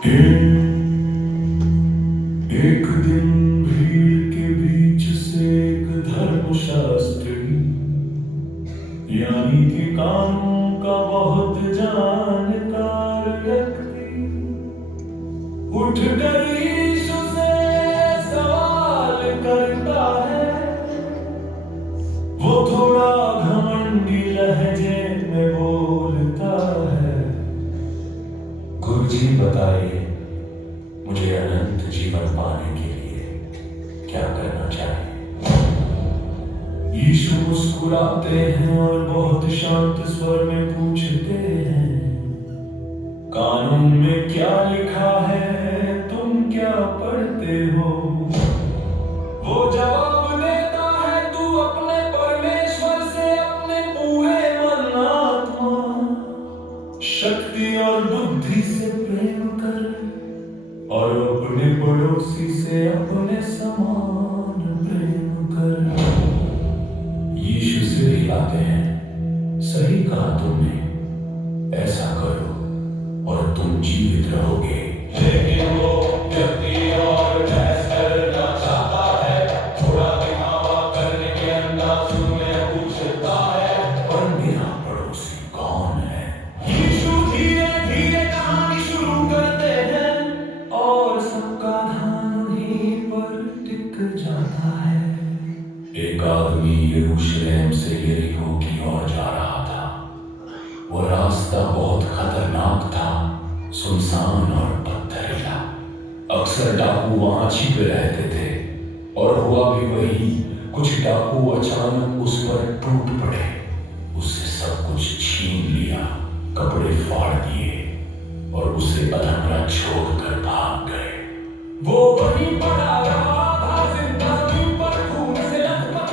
एक दिन भीड़ के बीच से एक धर्मशास्त्री, यानी कि कानून का बहुत जानकार व्यक्ति, उठकर यीशु से सवाल करता है। वो थोड़ा घमंडी लहजे में बोलता है, गुरुजी बताइए, मुझे अनंत जीवन पाने के लिए क्या करना चाहिए? यीशु मुस्कुराते हैं और बहुत शांत स्वर में पूछते हैं, कानून में क्या लिखा है, तुम क्या पढ़ते हो? वो जवाब देता है, तू अपने परमेश्वर से अपने पूरे मन, आत्मा, शक्ति और बुद्धि से प्रेम कर, और अपने पड़ोसी से अपने समान प्रेम कर। यीशु से हिलाते हैं, सही कहा तुमने, ऐसा करो और तुम जीवित रहोगे। लेकिन वो व्यक्ति और बहस करना चाहता है, थोड़ा दिखावा करने के अंदाज में पूछता है, और मेरा पड़ोसी कौन है? यीशु धीरे धीरे कहानी शुरू करते हैं और सबका ध्यान उन्हीं पर टिक जाता है। एक आदमी यरूशलेम से यरीहो की ओर जा रहा था। वो रास्ता बहुत खतरनाक था, सुनसान और पत्थरीला। अक्सर डाकू वहां छिपे रहते थे, और हुआ भी वही, कुछ डाकू अचानक उस पर टूट पड़े, उससे सब कुछ छीन लिया, कपड़े फाड़ दिए और उसे अधमरा छोड़कर भाग गए। वो वहीं पड़ा रहा था, जिंदा जमीन पर खून से लथपथ,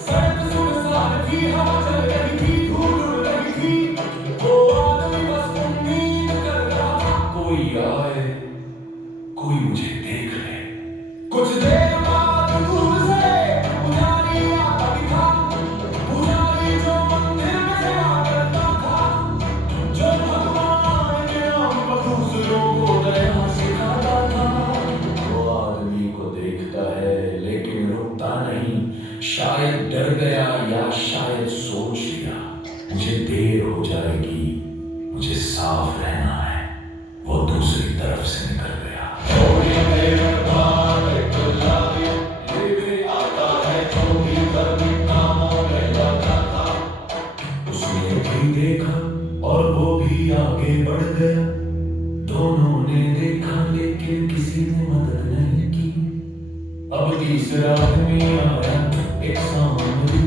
सड़क सुनसान थी, हवा चल रही थी, धूल उड़ रही थी। वो आदमी बस उम्मीद कर रहा था, कोई आए, कोई मुझे देख ले। कुछ देर बाद दूर से पुजारी आता दिखा, पुजारी जो मंदिर में सेवा करता था, जो भगवान के नाम पर दूसरों को दया सिखाता था। वो आदमी को देखता है लेकिन रुकता नहीं, शायद डर गया या शायद सोच लिया, मुझे देर हो जाएगी, मुझे साफ रहना है। वो दूसरी तरफ से निकल गया। थोड़ी देर बाद एक पुजारी लेके आता है, जो भी धार्मिक कामों में लगा था। उसने भी देखा और वो भी आगे बढ़ गया। दोनों ने देखा लेकिन किसी ने मदद नहीं की। अब तीसरा आदमी आया, एक सामरी।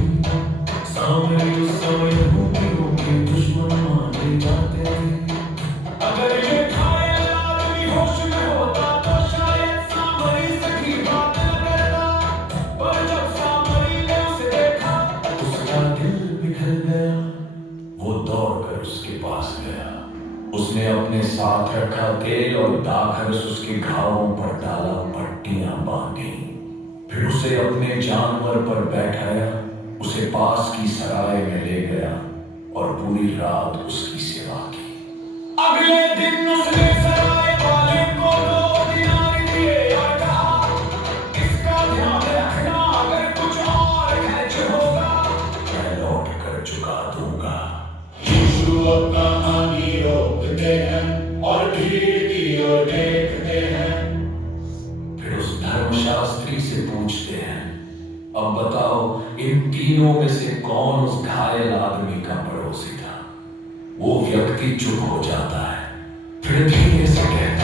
सामरी उस समय यहूदियों के दुश्मन माने जाते थे। अगर ये घायल आदमी होश में होता तो शायद सामरी से भी बात न करता, पर जब सामरी ने उसे देखा, उसका दिल पिघल गया। वो दौड़कर उसके पास गया, उसने अपने साथ रखा तेल और दाखरस उसके घावों पर डाला, पट्टियां बांधी, फिर उसे अपने जानवर पर बैठाया, उसे पास की सराय में ले गया और पूरी रात उसकी सेवा की। अगले दिन उसने सराय वाले को 2 दिनार दिए और कहा, इसका ध्यान रखना, अगर कुछ और खर्च होगा मैं लौट कर चुका दूंगा। यीशु अपना कहानी रोकते हैं और भीड़ की ओर देखते हैं। फिर उस धर्मशास्त्री से पूछते हैं, अब बताओ, इन तीनों में से कौन उस घायल आदमी का पड़ोसी था? वो व्यक्ति चुप हो जाता है, फिर धीरे से कहता